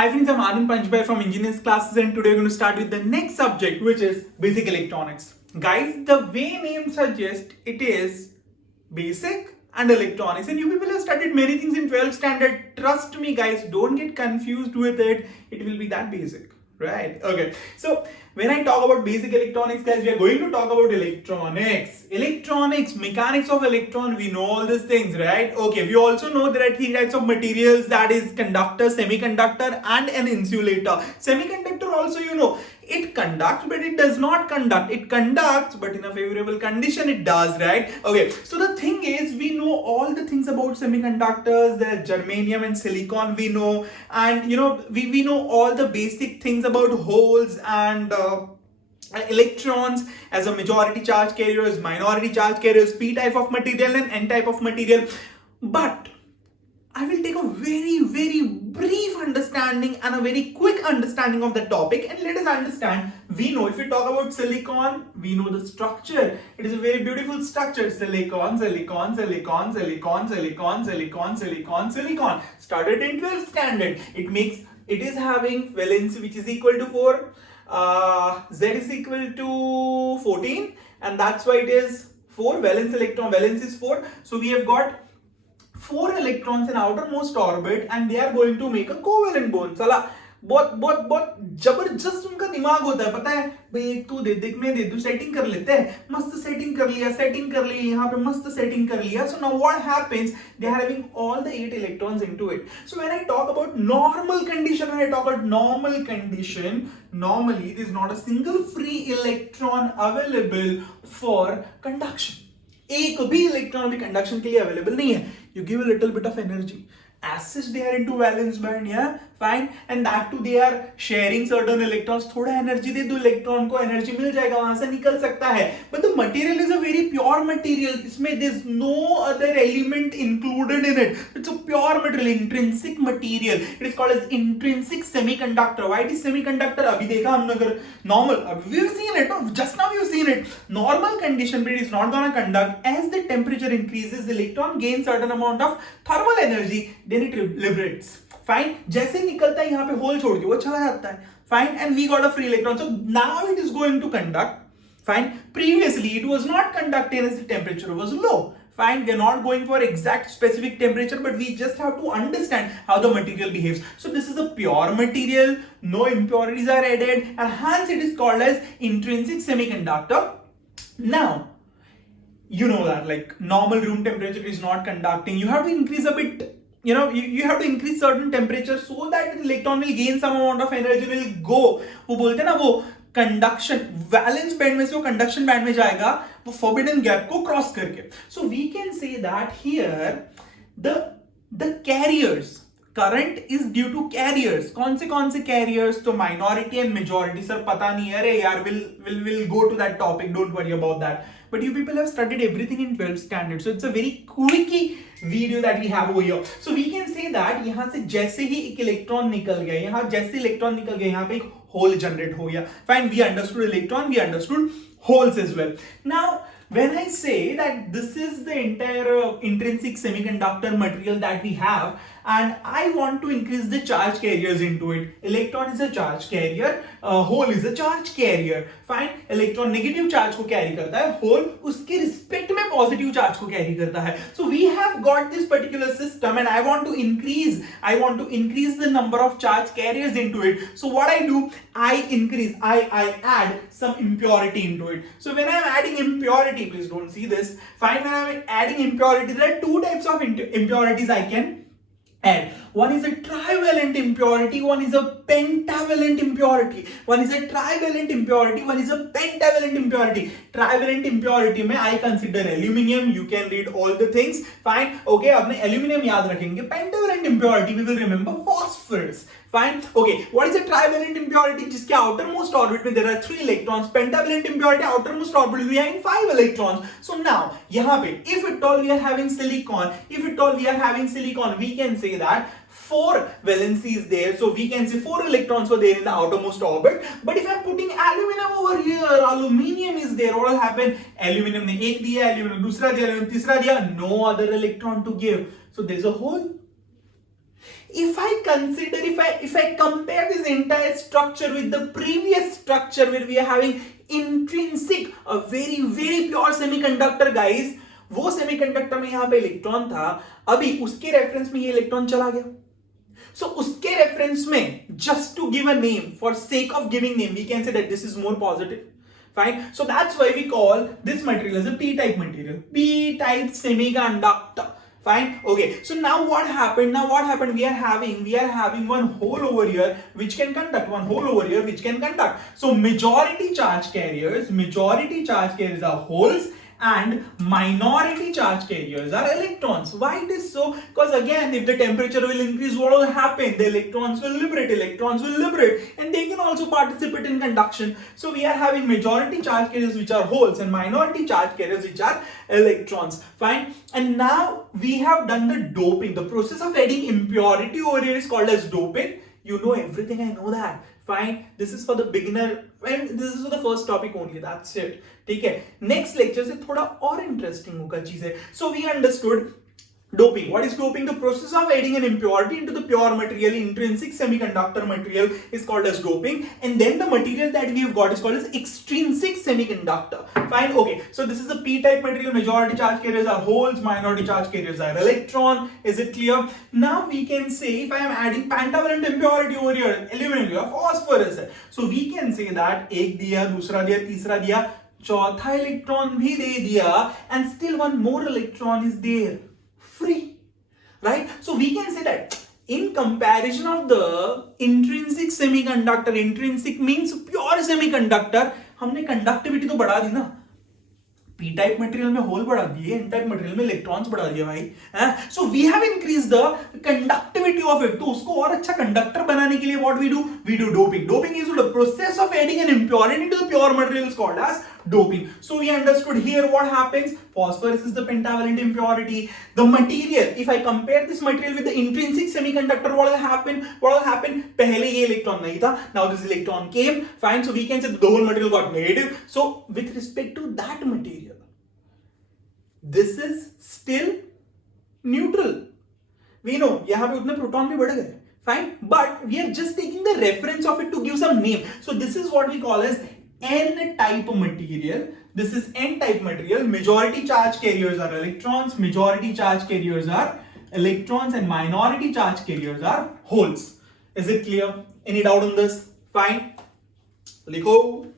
Hi friends, I'm Anand Panchbhai from engineers classes, and today we're going to start with the next subject, which is basic electronics. Guys, the way name suggests, it is basic and electronics, and you people have studied many things in 12th standard. Trust me guys, don't get confused with it. It will be that basic, right? Okay, so when I talk about basic electronics, guys, we are going to talk about electronics, mechanics of electron. We know all these things, right? Okay, we also know there are three types of materials, that is conductor, semiconductor and an insulator. Semiconductor also, you know, it conducts but it does not conduct. It conducts but in a favorable condition it does, right? Okay, so the thing is, we know all the things about semiconductors. There are germanium and silicon, we know, and you know, we know all the basic things about holes and electrons as a majority charge carriers, minority charge carriers, p type of material and n type of material. But I will take a very brief understanding and a very quick understanding of the topic, and let us understand. We know, if we talk about silicon, we know the structure. It is a very beautiful structure. Silicon. Started in 12th standard. It is having valency which is equal to 4. Z is equal to 14, and that's why it is 4. Valence electron, valence is 4. So we have got 4 electrons in outermost orbit, and they are going to make a covalent bond. साला बहुत जबरदस्त उनका दिमाग होता है, पता है भाई, एक तू दे दे, मैं दे दूं, सेटिंग कर लेते हैं, मस्त सेटिंग कर लिया, यहाँ पे मस्त सेटिंग कर लिया. So now what happens, they are having all the 8 electrons into it. So when I talk about normal condition, normally there is not a single free electron available for conduction. एक भी electron भी conduction के लिए available नहीं है. You give a little bit of energy. As such, they are into valence band, yeah, fine, and that too they are sharing certain electrons. थोड़ा energy दे दो electron को, एनर्जी मिल जाएगा, वहां से निकल सकता है. But the material is a very pure material. इसमें there's no other element included in it. It's a pure material, intrinsic material. It is called as intrinsic semiconductor. Why it is semiconductor? अभी देखा हमने, अगर normal, we've seen it, no? Just now you've seen it. Normal condition, but it is not gonna conduct. As the temperature increases, the electron gains certain amount of thermal energy. Then it liberates. Fine. जैसे निकलता है यहाँ पे whole छोड़ के वो चला जाता है. Fine. And we got a free electron. So now it is going to conduct. Fine. Previously it was not conducting as the temperature was low. Fine. We are not going for exact specific temperature, but we just have to understand how the material behaves. So this is a pure material. No impurities are added, and hence it is called as intrinsic semiconductor. Now, you know that like normal room temperature is not conducting. You have to increase a bit. You know, you have to increase certain temperature so that the electron will gain some amount of energy, will go. वो बोलते हैं ना, वो conduction valence band में से वो conduction band में जाएगा, वो forbidden gap को cross करके. So we can say that here the carriers, current is due to carriers. कौन से carriers? तो minority and majority. सर पता नहीं है, अरे यार, we'll go to that topic, don't worry about that. But you people have studied everything in 12th standard, so it's a very quickie video that we have over here. So we can say that यहाँ से जैसे ही एक electron निकल गया, यहाँ जैसे electron निकल गया, यहाँ पे एक होल जनरेट हो गया. Fine, we understood electron, we understood holes as well. Now when I say that this is the entire intrinsic semiconductor material that we have, and I want to increase the charge carriers into it. Electron is a charge carrier, hole is a charge carrier. Fine, electron negative charge को carry करता है, hole उसके respect में positive charge को carry करता है. So we have got this particular system, and I want to increase the number of charge carriers into it. So what I do, I add some impurity into it. So when I am adding impurity, please don't see this. Fine, when I am adding impurity, there are two types of impurities I can add. One is a trivalent impurity, one is a pentavalent impurity. One is a trivalent impurity, one is a pentavalent impurity. Trivalent impurity में I consider aluminium. You can read all the things. Fine. Okay, अपने aluminium याद रखेंगे. Pentavalent impurity, we will remember phosphorus. Fine. Okay, what is a trivalent impurity? जिसके outermost orbit में there are 3 electrons. Pentavalent impurity, outermost orbit we are having 5 electrons. So now यहाँ पे if at all we are having silicon, we can say that 4 valency is there. So we can say 4 electrons were there in the outermost orbit. But if I am putting aluminum over here, aluminium is there, what will happen? Aluminum ने एक दिया, aluminum दूसरा दिया, aluminum तीसरा दिया, no other electron to give. So there is a hole. If I consider, if I compare this entire structure with the previous structure where we are having intrinsic, a very very pure semiconductor guys, वो semiconductor में यहाँ पे electron था, अभी उसके reference में ये electron चला गया. So उसके रेफरेंस में, just to give a name, for sake of giving name, we can say that this is more positive. Fine. So that's why we call this material as a p-type material. P-type semiconductor. Fine. Okay. So now what happened? We are having one hole over here which can conduct. One hole over here which can conduct. So majority charge carriers are holes, and minority charge carriers are electrons. Why it is so? Because again, if the temperature will increase, what will happen? The electrons will liberate, and they can also participate in conduction. So we are having majority charge carriers which are holes and minority charge carriers which are electrons. Fine. And now we have done the doping. The process of adding impurity over here is called as doping. You know everything, I know that. Fine. This is for the beginner, and this is for the first topic only. That's it. ठीक है. Next lecture से थोड़ा और interesting होगा चीजें. So we understood doping. What is doping? The process of adding an impurity into the pure material, intrinsic semiconductor material, is called as doping. And then the material that we have got is called as extrinsic semiconductor. Fine. Okay. So this is the p-type material. Majority charge carriers are holes. Minority charge carriers are electron. Is it clear? Now we can say, if I am adding pentavalent impurity over here, aluminum or phosphorus. So we can say that एक दिया, दूसरा दिया, तीसरा दिया, चौथा electron भी दे दिया, and still one more electron is there. Free, right? So we can say that in comparison of the intrinsic semiconductor, intrinsic means pure semiconductor, हमने conductivity तो बढ़ा दी ना. p type material में होल बढ़ा दिए, n type material में electrons बढ़ा दिया भाई. So we have increased the conductivity of it. तो उसको और अच्छा कंडक्टर बनाने के लिए what we do doping. Doping is the process of adding an impurity into the pure material is called as doping. So we understood here what happens. Phosphorus is the pentavalent impurity. The material, if I compare this material with the intrinsic semiconductor, what will happen? पहले ये electron नहीं था. Now this electron came. Fine. So we can say the whole material got negative. So with respect to that material, this is still neutral. We know यहाँ पे उतने proton भी बढ़ गए. Fine. But we are just taking the reference of it to give some name. So this is what we call as N-type material. This is N-type material. Majority charge carriers are electrons. Majority charge carriers are electrons, and minority charge carriers are holes. Is it clear? Any doubt on this? Fine. लिखो.